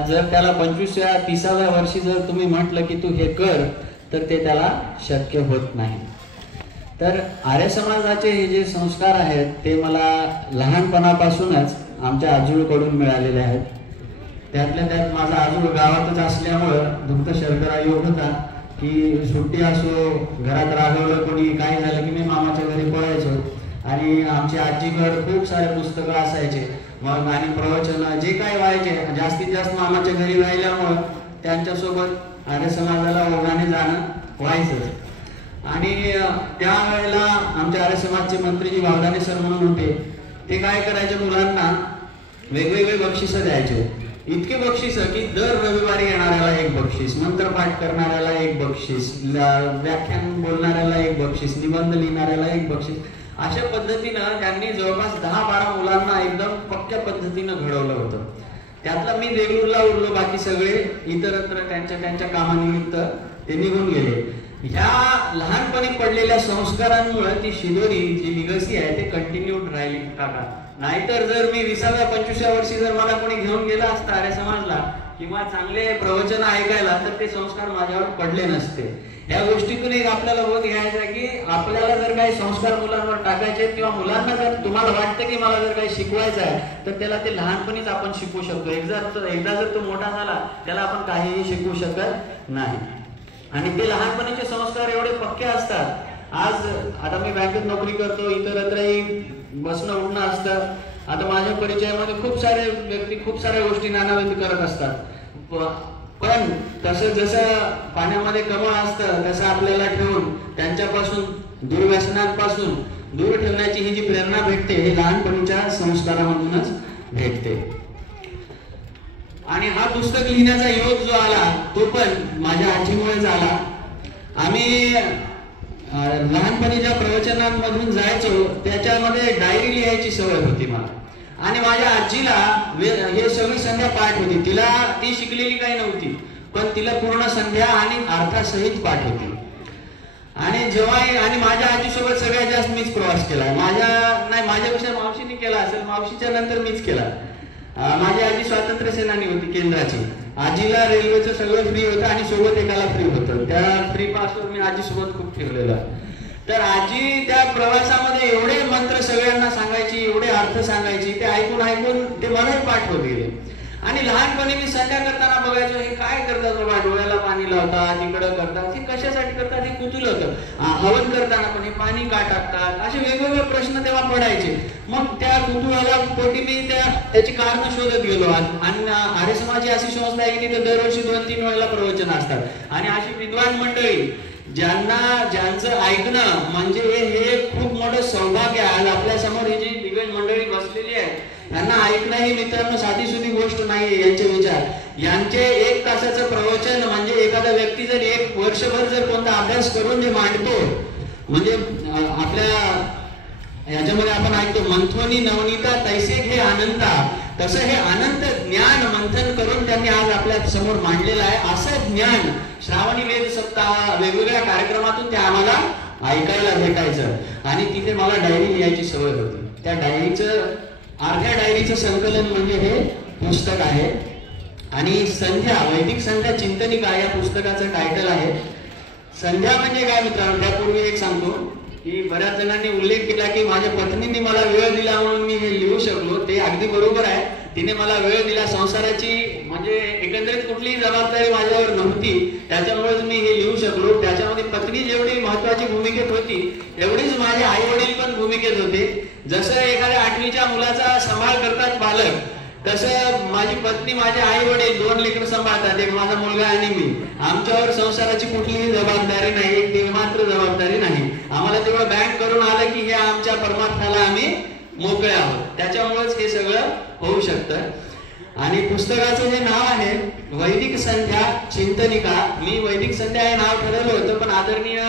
जर त्याला 25व्या 30व्या वर्षी जर तुम्ही म्हटलं की तू हे कर तर ते त्याला शक्य होत नाही। तर आर्य समाजाचे हे जे संस्कार आहेत ते मला लहानपणापासूनच आमच्या आजोळकडून मिळालेले आहेत। त्यातल्या त्यात माझा आजोळ गावातच असल्यामुळं दुःख शर्करा योग होता की सुट्टी असो घरात राहवलं कोणी काही झालं की मी मामाच्या घरी पळायचो आणि आमची आजीकडे खूप सारे पुस्तकं असायचे मग आणि प्रवचन जे काय व्हायचे जास्तीत जास्त मामाच्या घरी राहिल्यामुळे त्यांच्यासोबत आर्य समाजाला ओघाने जाणं व्हायचं। आणि त्यावेळेला आमच्या आर्य समाजचे मंत्रीजी भावदाने सर म्हणून होते ते काय करायचे मुलांना वेगवेगळे बक्षीस द्यायचे। इतके बक्षीस की दर रविवारी येणाऱ्याला एक बक्षीस, मंत्रपाठ करणाऱ्याला एक बक्षीस, व्याख्यान बोलणाऱ्याला एक बक्षीस, निबंध लिहिणाऱ्याला एक बक्षीस, अशा पद्धतीनं त्यांनी जवळपास 10-12 मुलांना एकदम पक्क्या पद्धतीनं घडवलं होतं। त्यातला मी देगलूरला उरलो, बाकी सगळे इतरत्र त्यांच्या कामानिमित्त ते निघून गेले। ह्या लहानपणी पडलेल्या संस्कारांमुळे ती शिदोरी जी लिगसी आहे ते कंटिन्यूड राहिली काका। नाहीतर जर मी 20व्या 25व्या वर्षी जर मला कोणी घेऊन गेला असता आर्य समाजला किंवा चांगले प्रवचन ऐकायला तर ते संस्कार माझ्यावर पडले नसते। या गोष्टीतून एक आपल्याला बोध घ्यायचा आहे की आपल्याला जर काही संस्कार मुलांवर टाकायचे किंवा मुलांना जर तुम्हाला वाटतं की मला जर काही शिकवायचं आहे तर त्याला ते लहानपणीच आपण शिकवू शकतो। एकदा जर तो मोठा झाला त्याला आपण काहीही शिकवू शकत नाही। आणि ते लहानपणीचे संस्कार एवढे पक्के असतात। आज आता मी बँकेत नोकरी करतो, इतरत्रही बसणं उठणं असतं। आता माझ्या परिचयामध्ये खूप सारे व्यक्ती खूप साऱ्या गोष्टी नानाविध करत असतात, पण तसं जसं पाण्यामध्ये कमळ असतं तसं आपल्याला ठेवून त्यांच्यापासून दुर्व्यसनांपासून दूर ठेवण्याची ही जी प्रेरणा भेटते हे लहानपणीच्या संस्कारामधूनच भेटते। आणि हा पुस्तक लिहिण्याचा योग जो आला तो पण माझ्या आजीमुळेच आला। आम्ही लहानपणी ज्या प्रवचनांमधून जायचो त्याच्यामध्ये डायरी लिहायची सवय होती मला। आणि माझ्या आजीला हे सगळी संध्या पाठ होती। ती शिकलेली काही नव्हती पण तिला पूर्ण संध्या आणि अर्थासहित पाठ होती। आणि माझ्या आजीसोबत सगळ्यात जास्त मीच प्रवास केला। माझ्यापेक्षा मावशीने केला असेल, मावशीच्या नंतर मीच केला। माझी आजी स्वातंत्र्य सेनानी होती केंद्राची। आजीला रेल्वेचं सगळं फ्री होतं आणि सोबत एकाला फ्री होतं। त्या फ्री पासवर मी आजीसोबत खूप फिरलेला। तर आजी त्या प्रवासामध्ये एवढे मंत्र सगळ्यांना सांगायची, एवढे अर्थ सांगायची, ते ऐकून ते मलाही पाठ होत गेले। आणि लहानपणी मी संध्या करताना बघायचो हे काय करतात बाबा, डोळ्याला पाणी लावतात, इकडं करतात, हे कशासाठी करतात हे कुतूहल होतं। हवन करताना पण हे पाणी का टाकतात, असे वेगवेगळे प्रश्न तेव्हा पडायचे। मग त्या कुतूहला पोटी मी त्याची कारण शोधत गेलो। आणि आर्य समाज अशी संस्था आहे की तिथे दरवर्षी 2-3 वेळेला प्रवचन असतात। आणि अशी विद्वान मंडळी ज्यांचं ऐकणं म्हणजे हे खूप मोठं सौभाग्य आहे। आज आपल्या समोर ही जी दिग्गज मंडळी बसलेली आहे त्यांना ऐकणं ही मित्रांनो साधी गोष्ट नाहीये। यांचे विचार, यांचे 1 तासाचं प्रवचन म्हणजे एखादा व्यक्ती जर 1 वर्षभर जर कोणता अभ्यास करून जे मांडतो म्हणजे आपल्या याच्यामध्ये आपण ऐकतो मंथनी नवनीता तैसे हे अनंता, तसं हे अनंत ज्ञान मंथन करून त्यांनी आज आपल्या समोर मांडलेलं आहे। असं ज्ञान श्रावणी वेद सप्ताह वेगवेगळ्या कार्यक्रमातून ते आम्हाला ऐकायला भेटायचं। आणि तिथे मला डायरी लिहायची सवय होती। त्या अर्ध्या डायरीचं संकलन म्हणजे हे पुस्तक आहे। आणि संध्या वैदिक संध्या चिंतनिका या पुस्तकाचं टायटल आहे। संध्या म्हणजे काय मित्रांनो, त्यापूर्वी एक सांगतो की बऱ्याच जणांनी उल्लेख केला की माझ्या पत्नीने मला वेळ दिला म्हणून मी हे लिहू शकलो। ते अगदी बरोबर आहे, तिने मला वेळ दिला। संसाराची म्हणजे एकंदरीत कुठलीही जबाबदारी माझ्यावर नव्हती, त्याच्यामुळेच मी हे लिहू शकलो। त्याच्यामध्ये पत्नी जेवढी महत्वाची भूमिकेत होती एवढीच माझे आई वडील पण भूमिकेत होते। जसं एखाद्या 8वीच्या मुलाचा सांभाळ करतात पालक, तसं माझी पत्नी, माझे आई वडील 2 लेकरं सांभाळतात, एक माझा मुलगा आणि मी। आमच्यावर संसाराची कुठलीही जबाबदारी नाही, एक ते मात्र जबाबदारी नाही। आम्हाला तेवढं बँक करून आलं की हे आमच्या परमार्थाला आम्ही मोकळे आहोत। त्याच्यामुळेच हे सगळं होऊ शकतं। आणि पुस्तकाचं जे नाव आहे वैदिक संध्या चिंतनिका, मी वैदिक संध्या हे नाव ठरवलं होतं पण आदरणीय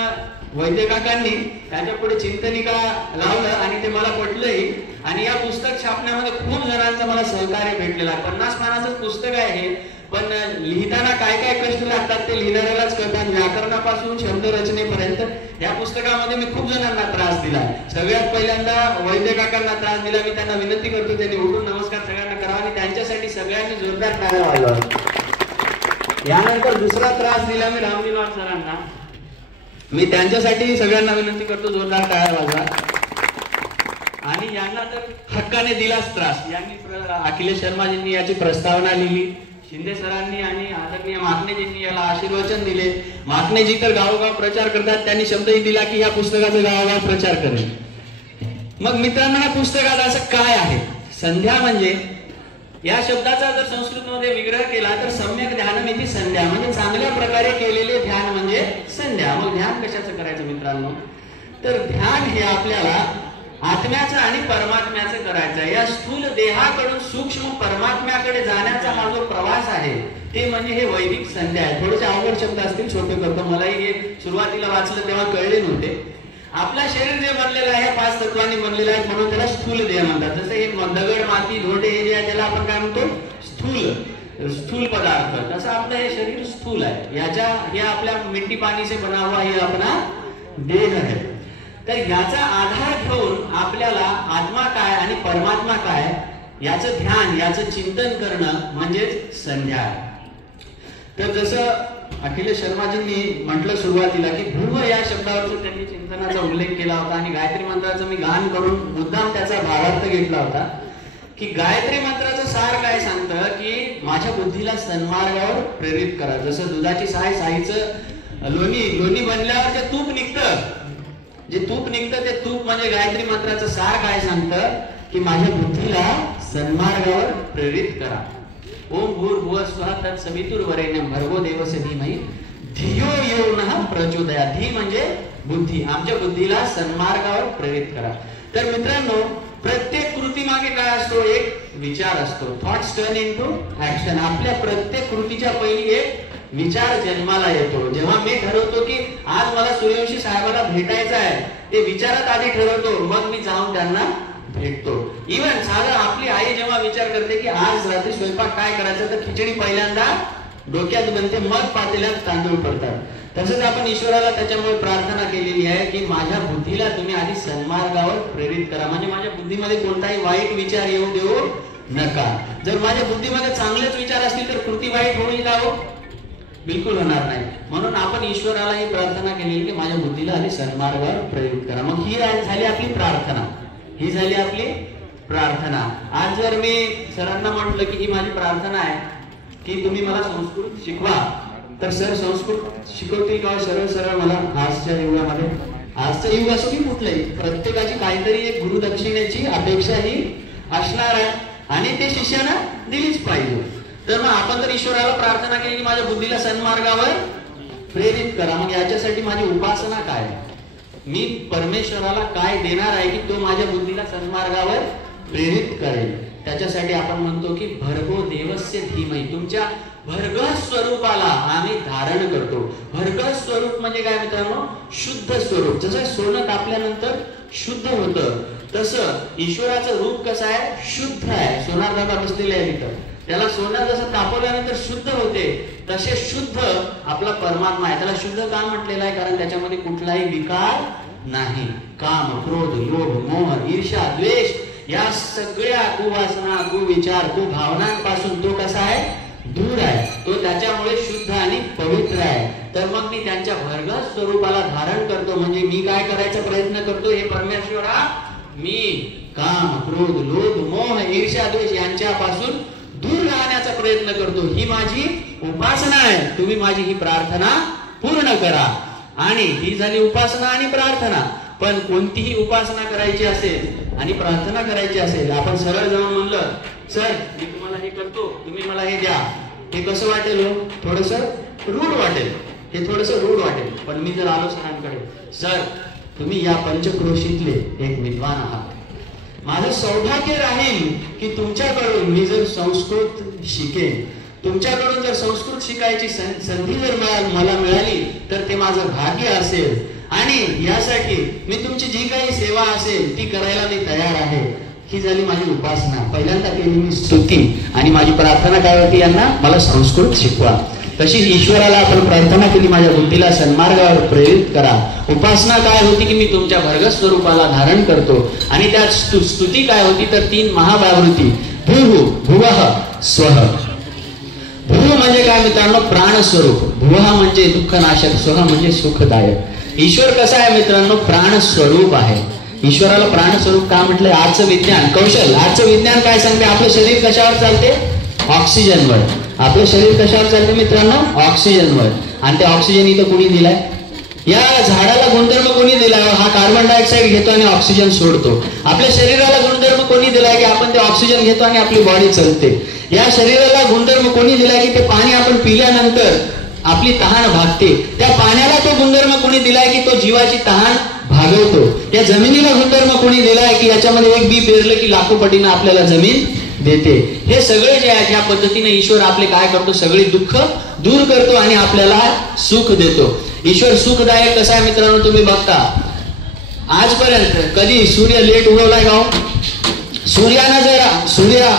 वैद्य काकांनी त्याच्या पुढे चिंतनिका लावलं आणि ते मला पटलंही। आणि या पुस्तक छापण्यामध्ये खूप जणांचं मला सहकार्य भेटलेलं आहे। 50 पानाचं पुस्तक आहे हे, पण लिहिताना काय काय कष्ट लागतात ते लिहिणाऱ्यालाच कळतात। व्याकरणापासून शब्द रचनेपर्यंत या पुस्तकामध्ये मी खूप जणांना त्रास दिला। सगळ्यात पहिल्यांदा वैद्य काकांना त्रास दिला। मी त्यांना विनंती करतो त्यांनी उठून नमस्कार सगळ्यांना करावा। आणि त्यांच्यासाठी सगळ्यांनी जोरदार टाळ्या वाजवा. यानंतर दुसरा त्रास दिला मी रामनिवास सरांना. मी त्यांच्यासाठी सगळ्यांना विनंती करतो जोरदार टाळ्या वाजवा. आणि यांना तर हक्काने दिलाच त्रास. यांनी अखिलेश शर्माजींनी याची प्रस्तावना लिहिली, शिंदे सरांनी आणि आदरणीय माकणेजींनी याला आशीर्वचन दिले. माकणेजी तर गावोगाव प्रचार करतात, त्यांनी शब्दही दिला की या पुस्तकाचा गावोगाव प्रचार करेल. मग मित्रांनो, या पुस्तकात असं काय आहे? संध्या म्हणजे या शब्दाचा जर संस्कृतमध्ये विग्रह केला तर सम्यक ध्यानमिती संध्या, म्हणजे चांगल्या प्रकारे केलेले ध्यान म्हणजे संध्या. मग ध्यान कशाचं करायचं मित्रांनो? तर ध्यान हे आपल्याला आत्म्याचं आणि परमात्म्याचं करायचं आहे. या स्थूल देहाकडून सूक्ष्म परमात्म्याकडे जाण्याचा हा जो प्रवास आहे ते म्हणजे हे वैदिक संध्या आहे. थोडेसे अवघड शब्द असतील, छोटे करतो. मलाही हे सुरुवातीला वाचलं तेव्हा कळले नव्हते. आपलं शरीर जे बनलेलं आहे 5 तत्वांनी बनलेलं आहे, म्हणून त्याला स्थूल देह म्हणतात. जसं हे दगड, माती, धोंडे हे जे आहे त्याला आपण काय म्हणतो? स्थूल पदार्थ. तसं आपलं हे शरीर स्थूल आहे. हे आपल्या मिट्टी पाणी से बना हुआ हे अपना देह है. तर याचा आधार घेऊन आपल्याला आत्मा काय आणि परमात्मा काय याचं ध्यान, याचं चिंतन करणं म्हणजे संध्या. तर जसं अखिलेश शर्माजींनी म्हटलं सुरुवातीला की भुव या शब्दावरचा त्यांनी चिंतनाचा उल्लेख केला होता आणि गायत्री मंत्राचं मी गान करून मुद्दाम त्याचा भावार्थ घेतला होता की गायत्री मंत्राचं सार काय सांगतं की माझ्या बुद्धीला सन्मार्गावर प्रेरित करा. जसं दुधाची साईचं लोणी बनल्यावर जे तूप निघतं, ते तूप म्हणजे गायत्री मंत्राचं सार काय सांगतं की माझ्या बुद्धीला सन्मार्गावर प्रेरित करा. ओम भूर्भुवः स्वः तत्सवितुर्वरेण्यं भर्गो देवस्य धीमहि धियो यो नः प्रचोदयात्. धी म्हणजे बुद्धी. आमच्या बुद्धीला सन्मार्गावर प्रेरित करा. तर मित्रांनो, प्रत्येक कृती मागे काय असतो? एक विचार असतो. Thoughts turn into action. आपल्या प्रत्येक कृतीच्या पहिली एक विचार जन्माला येतो. जेव्हा मी ठरवतो की आज मला सूर्यवंशी साहेबाला भेटायचं आहे, ते विचारात आधी ठरवतो, मग मी जाऊन त्यांना भेटतो. इव्हन साधं आपली आई जेव्हा विचार करते की आज रात्री स्वयंपाक काय करायचं, तर खिचडी पहिल्यांदा डोक्यात बनते, मग पातेल्यात तांदूळ पडतात. तसंच आपण ईश्वराला त्याच्यामुळे प्रार्थना केलेली आहे की माझ्या बुद्धीला तुम्ही आधी सन्मार्गावर प्रेरित करा. म्हणजे माझ्या बुद्धीमध्ये कोणताही वाईट विचार येऊ देऊ नका. जर माझ्या बुद्धीमध्ये चांगलेच विचार असतील तर कृती वाईट होईल का? हो, बिलकुल होणार नाही. म्हणून आपण ईश्वराला ही प्रार्थना केलेली की माझ्या बुद्धीला आधी सन्मार्गावर प्रेरित करा. मग ही झाली आपली प्रार्थना. आज जर मी सरांना म्हटलं की ही माझी प्रार्थना आहे की तुम्ही मला संस्कृत शिकवा, तर सर संस्कृत शिकवतील का? सरळ मला आजच्या युगामध्ये, आजचं युग असो की कुठलंही, प्रत्येकाची काहीतरी एक गुरुदक्षिणेची अपेक्षा ही असणार आहे आणि ते शिष्याला दिलीच पाहिजे. तर मग आपण तर ईश्वराला प्रार्थना केली की माझ्या बुद्धीला सन्मार्गावर प्रेरित करा. मग याच्यासाठी माझी उपासना काय? मी परमेश्वराला काय देणार आहे की तो माझ्या बुद्धीला सन्मार्गावर प्रेरित करेल? त्याच्यासाठी आपण म्हणतो की भर्गो देवस्य धीमहि. तुमच्या भरगस स्वरूपाला आम्ही धारण करतो. भरगस स्वरूप म्हणजे काय मित्रांनो? शुद्ध स्वरूप. जसं सोनं कापल्यानंतर शुद्ध होतं, तसं ईश्वराचं रूप कसं आहे? शुद्ध आहे. सोनार दादा बसलेले आहे तिथं. त्याला सोनं जसं तापवल्यानंतर शुद्ध होते, तसे शुद्ध आपला परमात्मा आहे. त्याला शुद्ध का म्हटलेलं आहे? कारण त्याच्यामध्ये कुठलाही विकार नाही. काम, क्रोध, लोभ, मोह, ईर्ष्या, द्वेष या सगळ्या कुवासना, कुविचार, कुभावनांपासून तो कसा आहे? दूर आहे. तो त्याच्यामुळे शुद्ध आणि पवित्र आहे. तर मग मी त्यांच्या भरगस स्वरूपाला धारण करतो. म्हणजे मी काय करायचा प्रयत्न करतो? हे परमेश्वरा, मी काम, क्रोध, लोभ, मोह, ईर्ष्या, द्वेष यांच्यापासून दूर राहण्याचा प्रयत्न करतो. ही माझी उपासना आहे. तुम्ही माझी ही प्रार्थना पूर्ण करा. आणि ही झाली उपासना आणि प्रार्थना. पण कोणतीही उपासना करायची असेल आणि प्रार्थना करायची असेल, आपण सरळ जाऊन म्हणलं सर मी तुम्हाला हे करतो, तुम्ही मला हे द्या, हे कसं वाटेल? थोडंसं रूढ वाटेल. हे थोडंसं रूढ वाटेल. पण मी जर आलो सरांकडे, सर तुम्ही या पंचक्रोशीतले एक विद्वान आहात, माझं सौभाग्य राहील की तुमच्याकडून मी जर संस्कृत शिकेन, तुमच्याकडून जर संस्कृत शिकायची संधी जर मला मिळाली तर ते माझं भाग्य असेल. आणि यासाठी मी तुमची जी काही सेवा असेल ती करायला मी तयार आहे. ही झाली माझी उपासना. पहिल्यांदा केली मी स्तुती आणि माझी प्रार्थना काय होती? यांना मला संस्कृत शिकवा. तशी ईश्वराला आपण प्रार्थना केली, माझ्या बुद्धीला सन्मार्गावर प्रेरित करा. उपासना काय होती? की मी तुमच्या भरगस स्वरूपाला धारण करतो. आणि त्यात स्तुती काय होती? तर 3 महाव्यावृत्ती. भूः भुवः स्वः. भू म्हणजे काय मित्रांनो? प्राणस्वरूप. भुवः म्हणजे दुःखनाशक, स्वः म्हणजे सुखदायक. ईश्वर कसा आहे मित्रांनो? प्राणस्वरूप आहे. ईश्वराला प्राणस्वरूप का म्हटलंय? आजचं विज्ञान कौशल, आजचं विज्ञान काय सांगते? आपलं शरीर कशावर चालते? ऑक्सिजनवर. आपलं शरीर कशावर चालते मित्रांनो? ऑक्सिजनवर. आणि ते ऑक्सिजन इथं कोणी दिलाय? या झाडाला गुणधर्म कोणी दिलाय? हा कार्बन डायऑक्साईड घेतो आणि ऑक्सिजन सोडतो. आपल्या शरीराला गुणधर्म कोणी दिलाय की आपण ते ऑक्सिजन घेतो आणि आपली बॉडी चालते. या शरीराला गुणधर्म कोणी दिलाय की ते पाणी आपण पिल्यानंतर आपली तहान भागते. त्या पाण्याला तो गुणधर्म कोणी दिलाय की तो जीवाची तहान भागवतो. या जमिनीला गुणधर्म कोणी दिलाय की याच्यामध्ये एक बी पेरलं की लाखो पटीनं आपल्याला जमीन देते. हे सगळे जे आहे, ज्या पद्धतीने ईश्वर आपले काय करतो? सगळी दुःख दूर करतो आणि आपल्याला सुख देतो. ईश्वर सुखदायक कसा आहे मित्रांनो? तुम्ही बघता आजपर्यंत कधी सूर्य लेट उगवलाय का? सूर्यानं जर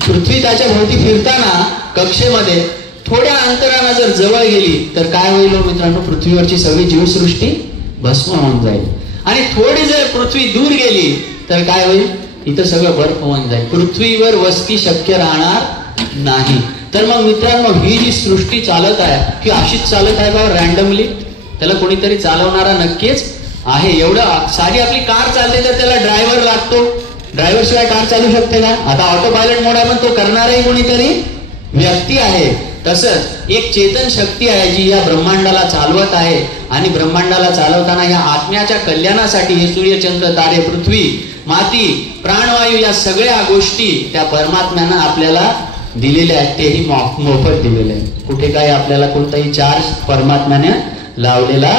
पृथ्वी त्याच्या भोवती फिरताना कक्षेमध्ये थोड्या अंतरानं जर जवळ गेली तर काय होईल मित्रांनो? पृथ्वीवरची सगळी जीवसृष्टी भस्म होऊन जाईल. आणि थोडी जर पृथ्वी दूर गेली तर काय होईल? इथं सगळं बर्फ होऊन जाईल. पृथ्वीवर वस्ती शक्य राहणार नाही. तर मग मित्रांनो, ही जी सृष्टी चालत आहे ही अशीच चालत आहे का रॅन्डमली? त्याला कोणीतरी चालवणारा नक्कीच आहे. एवढं साधी आपली कार चालते तर त्याला ड्रायव्हर लागतो. ड्रायव्हर शिवाय कार चालू शकते का? आता ऑटो पायलट मोड आहे पण तो करणारही कोणीतरी व्यक्ती आहे. तसंच एक चेतन शक्ती आहे जी या ब्रह्मांडाला चालवत आहे. आणि ब्रह्मांडाला चालवताना या आत्म्याच्या कल्याणासाठी हे सूर्यचंद्र तारे पृथ्वी माती प्राणवायू या सगळ्या गोष्टी त्या परमात्म्यानं आपल्याला दिलेल्या आहेत. तेही मोफत दिलेले आहेत. कुठे काही आपल्याला कोणताही चार्ज परमात्म्याने लावलेला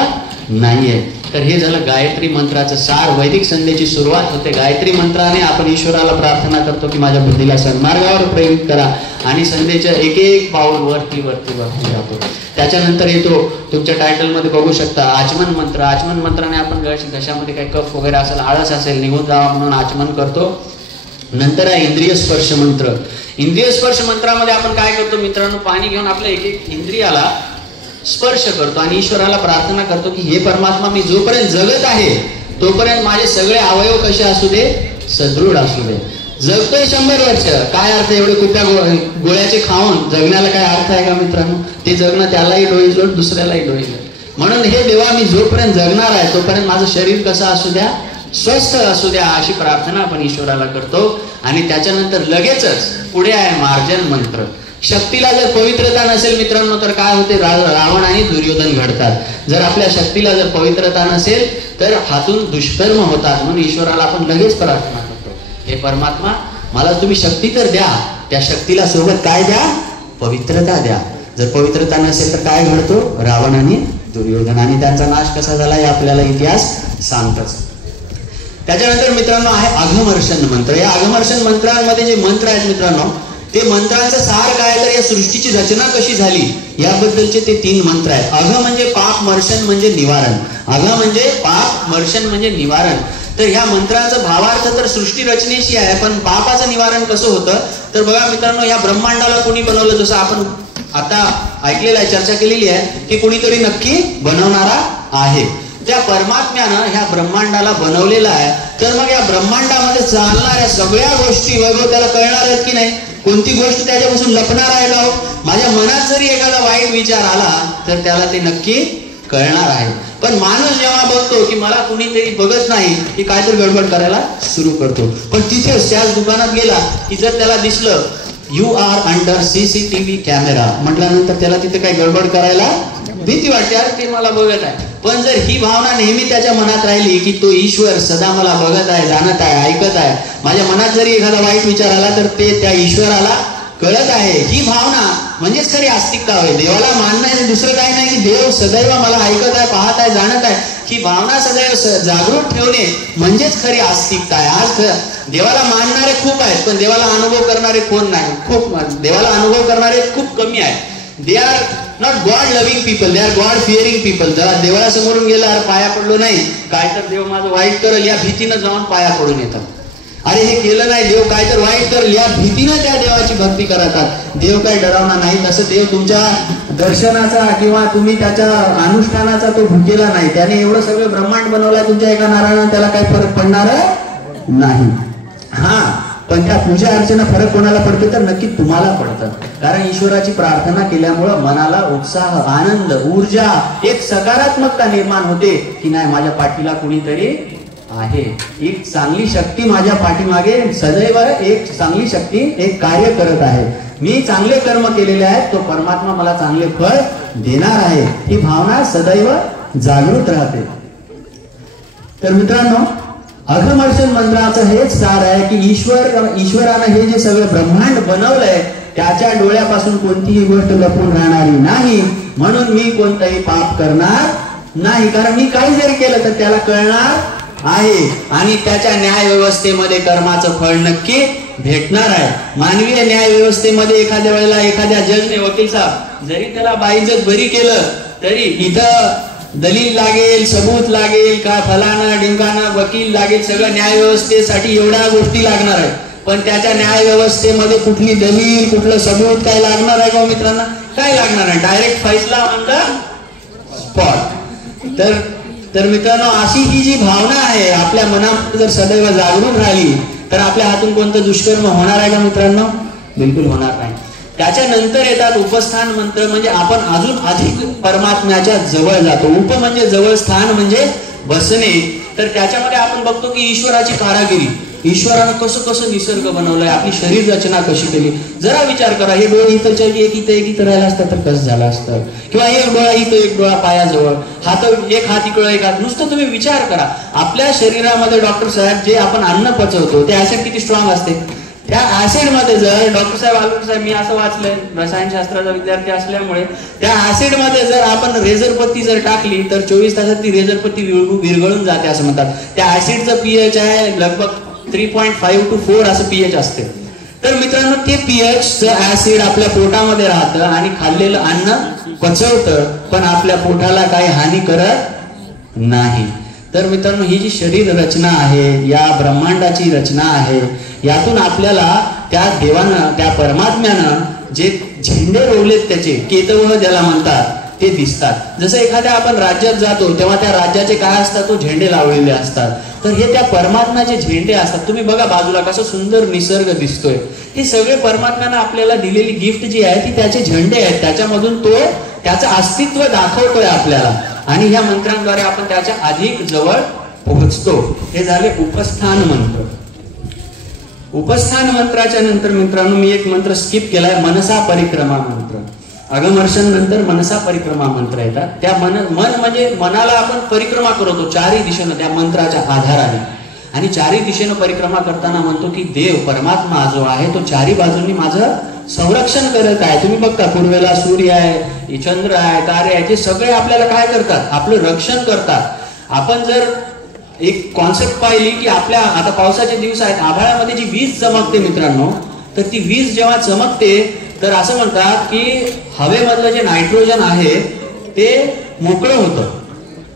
नाहीये. तर हे झालं गायत्री मंत्राचं सार. वैदिक संध्येची सुरुवात होते गायत्री मंत्राने. आपण ईश्वराला प्रार्थना करतो की माझ्या बुद्धीला सन्मार्गावर प्रेरित करा आणि संध्येच्या एक एक पाऊल वरती वरती वरती जातो. त्याच्यानंतर येतो तुमच्या टायटल मध्ये बघू शकता आचमन मंत्र. आचमन मंत्राने आपण घशामध्ये काही कफ वगैरे असेल, आळस असेल, निघून जावा म्हणून आचमन करतो. नंतर आहे इंद्रिय स्पर्श मंत्र. इंद्रिय स्पर्श मंत्रामध्ये आपण काय करतो मित्रांनो? पाणी घेऊन आपल्या एक एक इंद्रियाला स्पर्श करतो आणि ईश्वराला प्रार्थना करतो की हे परमात्मा, मी जोपर्यंत जगत आहे तोपर्यंत माझे सगळे अवयव कसे असू दे? सदृढ असू दे. जगतोय 100 वर्ष, काय अर्थ? एवढे कुठल्या गोळ्याचे खाऊन जगण्याला काय अर्थ आहे का मित्रांनो? ते जगणं त्यालाही डोईजोड, दुसऱ्यालाही डोईजोड. म्हणून हे देवा, मी जोपर्यंत जगणार आहे तोपर्यंत माझं शरीर कसं असू द्या? स्वस्थ असू द्या, अशी प्रार्थना आपण ईश्वराला करतो. आणि त्याच्यानंतर लगेचच पुढे आहे मार्जन मंत्र. शक्तीला जर पवित्रता नसेल मित्रांनो तर काय होते? रावण आणि दुर्योधन घडतात. जर आपल्या शक्तीला जर पवित्रता नसेल तर हातून दुष्कर्म होतात. म्हणून ईश्वराला आपण लगेच प्रार्थना करतो, हे परमात्मा, मला तुम्ही शक्ती तर द्या, त्या शक्तीला सोबत काय द्या? पवित्रता द्या. जर पवित्रता नसेल तर काय घडतो? रावण आणि दुर्योधन, आणि त्यांचा नाश कसा झाला हे आपल्याला इतिहास सांगतच. त्याच्यानंतर मित्रांनो आहे अघमर्षण मंत्र. या अघमर्षण मंत्रांमध्ये जे मंत्र आहेत मित्रांनो, ते मंत्रांचं सार काय? तर या सृष्टीची रचना कशी झाली याबद्दलचे ते 3 मंत्र आहेत. अघ म्हणजे पाप, मर्षण म्हणजे निवारण. अघ म्हणजे पाप, मर्षण म्हणजे निवारण. तर ह्या मंत्रांचा भावार्थ तर सृष्टी रचनेशी आहे, पण पापाचं निवारण कसं होतं? तर बघा मित्रांनो, या ब्रह्मांडाला कोणी बनवलं? जसं आपण आता ऐकलेलं आहे, चर्चा केलेली आहे की कोणीतरी नक्की बनवणारा आहे. त्या परमात्म्यानं ह्या ब्रह्मांडाला बनवलेलं आहे. तर मग या ब्रह्मांडामध्ये चालणाऱ्या सगळ्या गोष्टी वैभव त्याला कळणार आहेत की नाही? कोणती गोष्ट त्याच्यापासून लपणार आहे का? माझ्या मनात जरी एखादा वाईट विचार आला तर त्याला ते नक्की कळणार आहे. पण माणूस जेव्हा बघतो की मला कुणीतरी बघत नाही की काहीतरी गडबड करायला सुरू करतो. पण तिथेच त्याच दुकानात गेला की जर त्याला दिसलं you are under CCTV camera म्हटल्यानंतर त्याला तिथे काही गडबड करायला भीती वाटते, अरे ते मला बघत आहे. पण जर ही भावना नेहमी त्याच्या मनात राहिली की तो ईश्वर सदा मला बघत आहे, जाणत आहे, ऐकत आहे, माझ्या मनात जरी एखादा वाईट विचार आला तर ते त्या ईश्वराला कळत आहे, ही भावना म्हणजेच खरी आस्तिकता होय. देवाला मानणं आहे दुसरं काही नाही की देव सदैव मला ऐकत आहे, पाहत आहे, जाणत आहे, ही भावना सदैव जागृत ठेवणे म्हणजेच खरी आस्तिकता आहे. आज देवाला मानणारे खूप आहेत पण देवाला अनुभव करणारे कोण नाही. खूप देवाला अनुभव करणारे खूप कमी आहेत. They are not God loving people, they are God fearing people. जरा देवाला समोरून गेला पाया पडलो नाही, काय तर देव माझं वाईट करेल या भीतीनं जाऊन पाया पडून येतात. अरे हे केलं नाही, देव काय तर वाईट करेल या भीतीनं त्या देवाची भक्ती करतात. देव काय डरावणार नाही. तसं देव तुमच्या दर्शनाचा किंवा तुम्ही त्याच्या अनुष्ठानाचा तो भुकेला नाही. त्याने एवढं सगळं ब्रह्मांड बनवलंय तुमच्या एका नारायणानं, त्याला काही फरक पडणार नाही. हा, पण त्या पूजा अर्चना फरक कोणाला पडतो तर नक्की तुम्हाला पडतं. कारण ईश्वराची प्रार्थना केल्यामुळं मनाला उत्साह, आनंद, ऊर्जा, एक सकारात्मकता निर्माण होते की नाही माझ्या पाठीला कुणीतरी आहे, एक चांगली शक्ती माझ्या पाठीमागे सदैव एक चांगली शक्ती एक कार्य करत आहे. मी चांगले कर्म केलेले आहेत, तो परमात्मा मला चांगले फळ देणार आहे, ही भावना सदैव जागृत राहते. तर मित्रांनो, अघमर्षण मंत्राचं हेच सार आहे की ईश्वरानं हे जे सगळं ब्रह्मांड बनवलंय त्याच्या डोळ्यापासून कोणतीही गोष्ट लपून राहणारी नाही. म्हणून मी कोणतंही पाप करणार नाही, कारण मी काही जरी केलं तर त्याला कळणार आहे आणि त्याच्या न्याय व्यवस्थेमध्ये कर्माचं फळ नक्की भेटणार आहे. मानवीय न्याय व्यवस्थेमध्ये एखाद्या वेळेला एखाद्या जजने, वकील साहेब जरी त्याला बाईजत बरी केलं तरी इथं दलील लागेल, सबूत लागेल, का फलाना ढिंकाना वकील लागेल, सगळं न्याय व्यवस्थेसाठी एवढ्या गोष्टी लागणार आहे. पण त्याच्या न्याय व्यवस्थेमध्ये कुठली दलील, कुठलं सबूत काय लागणार आहे का मित्रांनो? काय लागणार आहे, डायरेक्ट फैसला ऑन द स्पॉट. तर मित्रांनो, अशी ही जी भावना आहे आपल्या मनात जर सदैव जागरूक राहिली तर आपल्या हातून कोणतं दुष्कर्म होणार आहे का मित्रांनो? बिलकुल होणार नाही. त्याच्यानंतर येतात उपस्थान मंत्र, म्हणजे आपण अजून अधिक परमात्म्याच्या जवळ जातो. उप म्हणजे जवळ, स्थान म्हणजे बसणे. तर त्याच्यामध्ये आपण बघतो की ईश्वराची कारागिरी, ईश्वरानं कसं कसं निसर्ग बनवलाय, आपली शरीर रचना कशी केली. जरा विचार करा, हे डोळे इथं एक इथं राहिला असतं तर कसं झालं असतं, किंवा एक डोळा इथं एक डोळा पायाजवळ, एक हात इकडं एक हात. नुसतं तुम्ही विचार करा, आपल्या शरीरामध्ये डॉक्टर साहेब जे आपण अन्न पचवतो ते ऍसिड किती स्ट्रॉंग असते. त्या ऍसिड मध्ये जर डॉक्टर साहेब आलूर साहेब, मी असं वाचलंय, रसायनशास्त्राचा विद्यार्थी असल्यामुळे, त्या ऍसिड मध्ये जर आपण रेझरपत्ती जर टाकली तर 24 तासात ती रेझरपत्ती विरघळून जाते असं म्हणतात. त्या ऍसिडचं पीएच आहे लगभग 3.5 to 4 असं पीएच असते. तर मित्रांनो, ते पीएच ऍसिड आपल्या पोटामध्ये राहतं आणि खाल्लेलं अन्न पचवतं, पण आपल्या पोटाला काही हानी करत नाही. तर मित्रांनो, ही जी शरीर रचना आहे, या ब्रह्मांडाची रचना आहे, यातून आपल्याला त्या देवानं, त्या परमात्म्यानं जे झेंडे रोवलेत, त्याचे केतवह ज्याला म्हणतात, ते दिसतात. जसं एखाद्या आपण राज्यात जातो तेव्हा त्या राज्याचे काय असतात, तो झेंडे लावलेले असतात. तर हे त्या परमात्म्याचे झेंडे असतात. तुम्ही बघा बाजूला कसं सुंदर निसर्ग दिसतोय. हे सगळे परमात्म्यानं आपल्याला दिलेली गिफ्ट जी आहे ती त्याचे झेंडे आहेत. त्याच्यामधून तो त्याचं अस्तित्व दाखवतोय आपल्याला आणि ह्या मंत्रांद्वारे आपण त्याच्या अधिक जवळ पोहोचतो. हे झाले उपस्थान मंत्र. उपस्थान मंत्राच्या नंतर मित्रांनो, मी एक मंत्र स्किप केलाय, मनसा परिक्रमा मंत्र. अगमर्षण नंतर मनसा परिक्रमा मंत्र येतात. त्या मन म्हणजे मनाला आपण परिक्रमा करतो चारही दिशेनं त्या मंत्राच्या आधाराने, आणि चारही दिशेनं परिक्रमा करताना म्हणतो की देव परमात्मा जो आहे तो चारी बाजूंनी माझं संरक्षण करत आहे. तुम्ही बघता पूर्वेला सूर्य आहे, चंद्र आहे, तारे आहे, ते सगळे आपल्याला काय करतात, आपलं रक्षण करतात. आपण जर एक कॉन्सेप्ट पाहिली की आपल्या आता पावसाचे दिवस आहेत, आभाळामध्ये जी वीज चमकते मित्रांनो, तर ती वीज जेव्हा चमकते तर असं म्हणतात की हवेमधलं जे नायट्रोजन आहे ते मोकळं होतं,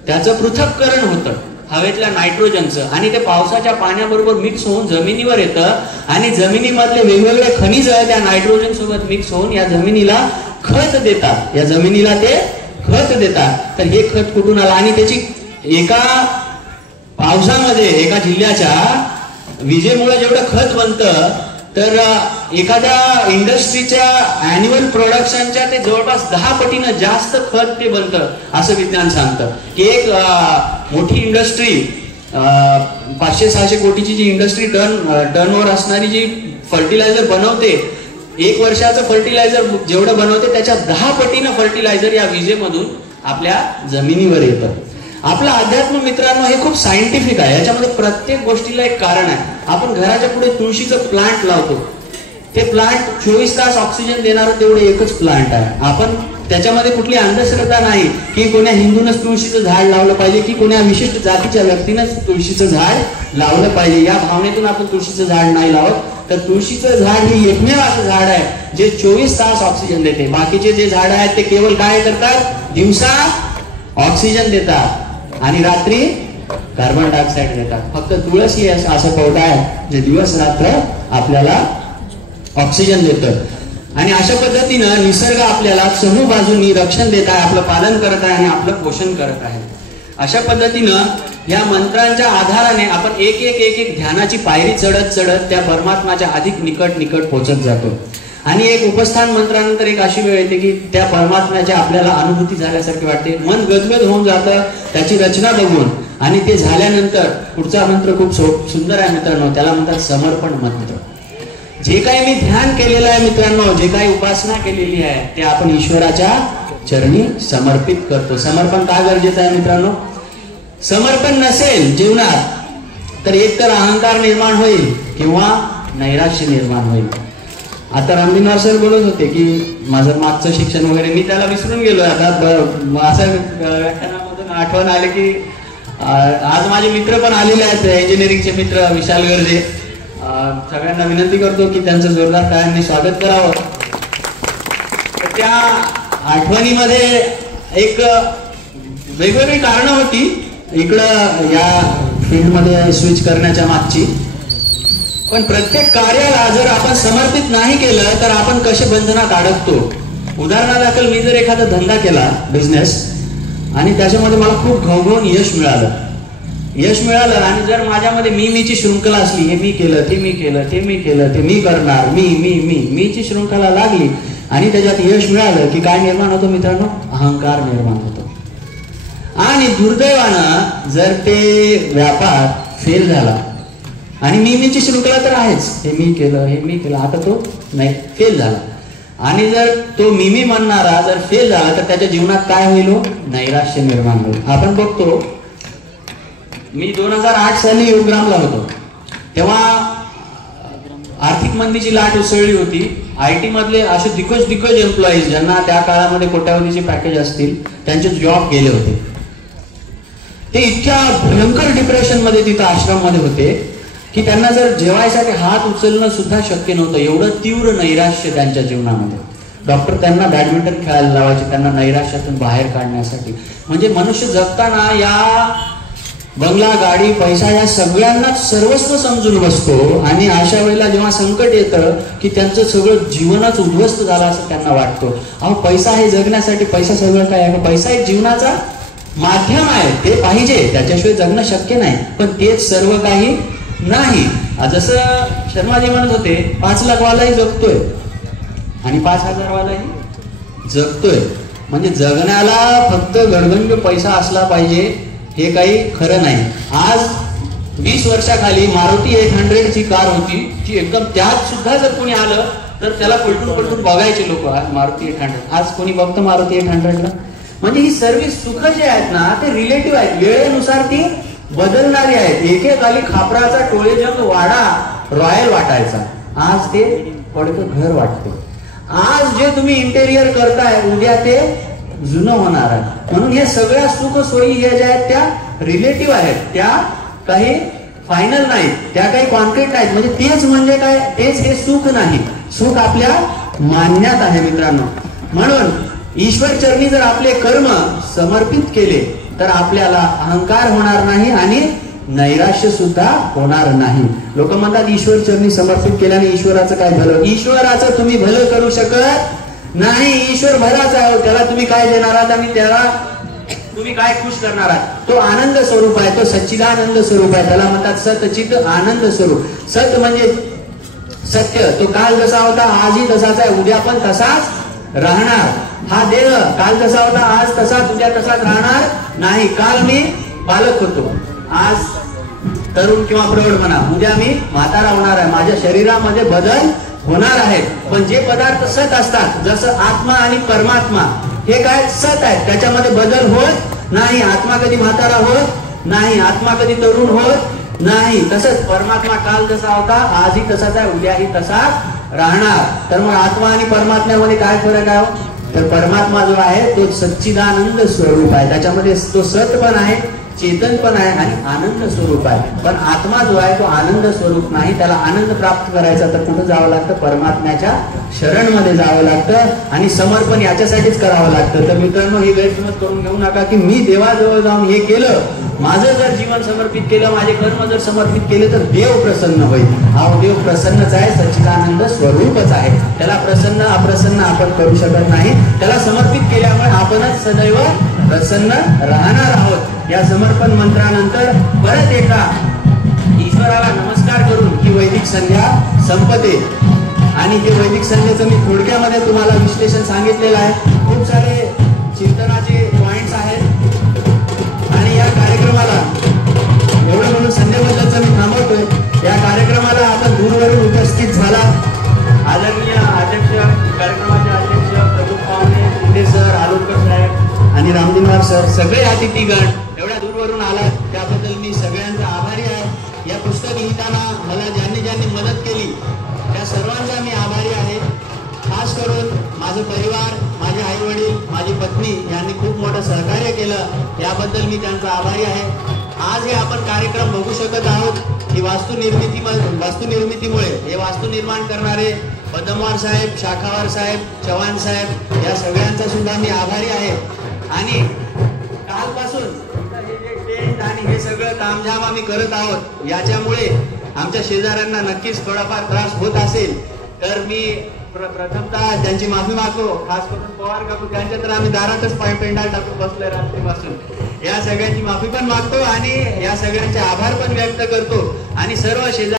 त्याचं पृथक्करण होतं हवेतल्या नायट्रोजनचं, आणि ते पावसाच्या पाण्याबरोबर मिक्स होऊन जमिनीवर येतं आणि जमिनीमधले वेगवेगळे खनिज त्या नायट्रोजन सोबत मिक्स होऊन या जमिनीला खत देतात, या जमिनीला ते खत देतात. तर हे खत कुठून आलं, आणि त्याची एका पावसामध्ये एका जिल्ह्याच्या विजेमुळे जेवढं खत बनतं तर एखाद्या इंडस्ट्रीच्या अॅन्युअल प्रोडक्शनच्या ते जवळपास 10 पटीनं जास्त खत ते बनतं असं विज्ञान सांगतं. की एक मोठी इंडस्ट्री 500-600 कोटीची जी इंडस्ट्री टर्नओव्हर असणारी जी फर्टिलायझर बनवते, 1 वर्षाचं फर्टिलायझर जेवढं बनवते त्याच्या 10 पटीनं फर्टिलायझर या विजेमधून आपल्या जमिनीवर येतं. आपलं अध्यात्म मित्रांनो हे खूप सायंटिफिक आहे. याच्यामध्ये प्रत्येक गोष्टीला एक कारण आहे. आपण घराच्या पुढे तुळशीचं प्लांट लावतो, ते प्लांट 24 तास ऑक्सिजन देणारं तेवढं एकच प्लांट आहे. आपण त्याच्यामध्ये कुठली अंधश्रद्धा नाही की कोण्या हिंदूनच तुळशीचं झाड लावलं पाहिजे की कोण्या विशिष्ट जातीच्या व्यक्तीनंच तुळशीचं झाड लावलं पाहिजे, या भावनेतून आपण तुळशीचं झाड नाही लावत. तर तुळशीचं झाड हे एकमेव असं झाड आहे जे 24 तास ऑक्सिजन देते. बाकीचे जे झाड आहेत ते केवळ काय करतात, दिवसा ऑक्सिजन देतात आणि रात्री कार्बन डायऑक्साईड देतात. फक्त तुळस ही असं पौधा आहे जे दिवस रात्र आपल्याला ऑक्सिजन देतं. आणि अशा पद्धतीनं निसर्ग आपल्याला चहू बाजूंनी रक्षण देत आहे, आपलं पालन करत आहे आणि आपलं पोषण करत आहे. अशा पद्धतीनं या मंत्रांच्या आधाराने आपण एक एक एक एक ध्यानाची पायरी चढत चढत त्या परमात्माच्या अधिक निकट निकट पोहोचत जातो. आणि एक उपस्थान मंत्रानंतर एक अशी वेळ येते की त्या परमात्म्याच्या आपल्याला अनुभूती झाल्यासारखी वाटते, मन गदगद होऊन जातं त्याची रचना बघून. आणि ते झाल्यानंतर पुढचा मंत्र खूप सुंदर आहे मित्रांनो, त्याला म्हणतात समर्पण मंत्र. जे काही मी ध्यान केलेलं आहे मित्रांनो, जे काही उपासना केलेली आहे ते आपण ईश्वराच्या चरणी समर्पित करतो. समर्पण का गरजेचं आहे मित्रांनो? समर्पण नसेल जीवनात तर एक तर अहंकार निर्माण होईल किंवा नैराश्य निर्माण होईल. आता रामदिनवार सर बोलत होते की माझं मागचं शिक्षण वगैरे मी त्याला विसरून गेलो. आता असं व्याख्यानामधून आठवण आले की आज माझे मित्र पण आलेले आहेत, इंजिनिअरिंगचे मित्र विशाल गर्जे. सगळ्यांना विनंती करतो की त्यांचं जोरदार टाळ्यांनी स्वागत करावं. त्या आठवणीमध्ये एक वेगवेगळी कारणं होती इकडं या फील्डमध्ये स्विच करण्याच्या मागची. पण प्रत्येक कार्याला जर आपण समर्पित नाही केलं तर आपण कसे बंधनात अडकतो. उदाहरणादाखल मी जर एखादा धंदा केला, बिझनेस, आणि त्याच्यामध्ये मला खूप घवघवून यश मिळालं आणि जर माझ्यामध्ये मीची शृंखला असली, हे मी केलं, ते मी केलं, ते मी केलं, ते मी करणार, मीची शृंखला लागली आणि त्याच्यात यश मिळालं की काय निर्माण होतो मित्रांनो? अहंकार निर्माण होतो. आणि दुर्दैवानं जर ते व्यापार फेल झाला आणि मीची शृंखला तर आहेच, हे मी केलं, आता तो नाही फेल झाला, आणि जर तो मी म्हणणारा जर फेल झाला तर त्याच्या जीवनात काय होईल? नैराश्य निर्माण होईल. आपण बघतो, मी 2008 साली योगग्रामला होतो, तेव्हा आर्थिक मंदीची लाट उसळली होती. IT मधले असे दिग्गज एम्प्लॉईज ज्यांना त्या काळामध्ये कोट्यावधीचे पॅकेज असतील त्यांचे जॉब गेले होते. ते इतक्या भयंकर डिप्रेशन मध्ये तिथं आश्रम मध्ये होते की त्यांना जर जेवायसाठी हात उचलणं सुद्धा शक्य नव्हतं. एवढं तीव्र नैराश्य त्यांच्या जीवनामध्ये. डॉक्टर त्यांना बॅडमिंटन खेळायला लावायचे त्यांना नैराश्यातून बाहेर काढण्यासाठी. म्हणजे मनुष्य जगताना या बंगला, गाडी, पैसा या सगळ्यांना सर्वस्व समजून बसतो आणि अशा वेळेला जेव्हा संकट येतं की त्यांचं सगळं जीवनच उद्ध्वस्त झालं असं त्यांना वाटतो. अहो, पैसा हे जगण्यासाठी, पैसा सगळं काय आहे? पैसा एक जीवनाचा माध्यम आहे, ते पाहिजे, त्याच्याशिवाय जगणं शक्य नाही, पण तेच सर्व काही नाही. जसं शर्माजी म्हणत होते, 5 लाख वालाही जगतोय आणि 5,000 वालाही जगतोय. म्हणजे जगण्याला फक्त गडगंज पैसा असला पाहिजे हे काही खरं नाही. आज 20 वर्षाखाली मारुती 800 ची कार होती, ती एकदम त्यात सुद्धा जर कोणी आलं तर त्याला पलटून बघायचे लोक. मारुती 800, आज कोणी बघतं मारुती 800ला? म्हणजे ही सर्व सुख जे आहेत ना ते रिलेटिव्ह आहेत, वेळेनुसार ती बदलणारी आहेत. एकेकाली खापराचा टोळेजंग वाडा रॉयल वाटायचा, आज ते पडकं घर वाटते. आज जे तुम्ही इंटेरियर करताय उद्या ते जुनं होणार आहे. म्हणून हे सगळ्या सुख सोयी हे ज्या आहेत त्या रिलेटिव्ह आहेत, त्या काही फायनल नाहीत, त्या काही कॉन्क्रीट नाहीत. म्हणजे तेच म्हणजे काय? तेच हे सुख नाही. सुख आपल्या मान्यात आहे मित्रांनो. म्हणून ईश्वर चरणी जर आपले कर्म समर्पित केले तर आपल्याला अहंकार होणार नाही आणि नैराश्य सुद्धा होणार नाही. लोक म्हणतात ईश्वर चरणी समर्पित केल्याने ईश्वराचं काय भलं? ईश्वराचं तुम्ही भलं करू शकत नाही. ईश्वर भलाच आहे, त्याला तुम्ही काय देणार आहात आणि त्याला तुम्ही काय खुश करणार आहात? तो आनंद स्वरूप आहे, तो सच्चिदानंद स्वरूप आहे. त्याला म्हणतात सतचित आनंद स्वरूप. सत म्हणजे सत्य. तो काल जसा होता आजही तसाच आहे, उद्या पण तसाच राहणार. हा देह काल जसा होता आज तसाच, उद्या तसाच राहणार नाही. काल मी बालक होतो, आज तरुण किंवा प्रौढ म्हणा, उद्या मी म्हातारा होणार आहे. माझ्या शरीरामध्ये बदल होणार आहे. पण जे पदार्थ सत असतात, जसं आत्मा आणि परमात्मा, हे काय सत आहेत, त्याच्यामध्ये बदल होत नाही. आत्मा कधी म्हातारा होत नाही, आत्मा कधी तरुण होत नाही. तसंच परमात्मा काल जसा होता आजही तसाच आहे, उद्याही तसाच राहणार. तर मग आत्मा आणि परमात्म्यामध्ये काय फरक आहे? तर परमात्मा जो आहे तो सच्चिदानंद स्वरूप आहे, त्याच्यामध्ये तो सत पण आहे, चेतन पण आहे आणि आनंद स्वरूप आहे. पण आत्मा जो आहे तो आनंद स्वरूप नाही. त्याला आनंद प्राप्त करायचा तर कुठं जावं लागतं? परमात्म्याच्या शरण मध्ये जावं लागतं आणि समर्पण याच्यासाठीच करावं लागतं. तर मित्रांनो, हे गैरसमज करून घेऊ नका की मी देवाजवळ जाऊन हे केलं, माझं जर जीवन समर्पित केलं, माझे कर्म जर समर्पित केले तर देव प्रसन्न होईल. हा देव प्रसन्नच आहे, सच्चिदानंद स्वरूपच आहे. त्याला प्रसन्न अप्रसन्न आपण करू शकत नाही. त्याला समर्पित केल्यामुळे आपणच सदैव प्रसन्न राहणार आहोत. या समर्पण मंत्रानंतर परत एकदा ईश्वराला नमस्कार करून ही वैदिक संध्या संपते. आणि हे वैदिक संध्येचं मी थोडक्यामध्ये तुम्हाला विश्लेषण सांगितलेलं आहे. खूप सारे चिंतनाचे पॉइंट्स आहेत आणि या कार्यक्रमाला एवढं म्हणून संध्येबद्दलचं मी थांबवतोय. या कार्यक्रमाला आता दूरवरून उपस्थित झाला आदरणीय अध्यक्ष, कार्यक्रमाचे अध्यक्ष प्रदीप पाहुणे, शिंदे सर, आलोकर साहेब आणि रामदिनवार सर, सगळे अतिथीगण एवढ्या दूरवरून आलात त्याबद्दल मी सगळ्यांचा आभारी आहे. या पुस्तक लिहिताना मला ज्यांनी मदत केली त्या सर्वांचा मी आभारी आहे. खास करून माझं परिवार, माझे आई वडील, माझी पत्नी यांनी खूप मोठं सहकार्य केलं, याबद्दल मी त्यांचा आभारी आहे. आज हे आपण कार्यक्रम बघू शकत आहोत की वास्तुनिर्मितीमुळे हे वास्तू निर्माण करणारे पदमवार साहेब, शाखावार साहेब, चव्हाण साहेब या सगळ्यांचा सुद्धा मी आभारी आहे. आणि कालपासून हे जे टेंट आणि हे सगळं तामझाम आम्ही करत आहोत, याच्यामुळे आमच्या शेजाऱ्यांना नक्कीच थोडाफार त्रास होत असेल तर मी प्रथमतः त्यांची माफी मागतो. खास करून पवार काकू, त्यांच्या तर आम्ही दारातच पेंडाल टाकून बसलोय रात्रीपासून. या सगळ्यांची माफी पण मागतो आणि या सगळ्यांचे आभार पण व्यक्त करतो आणि सर्व शेजार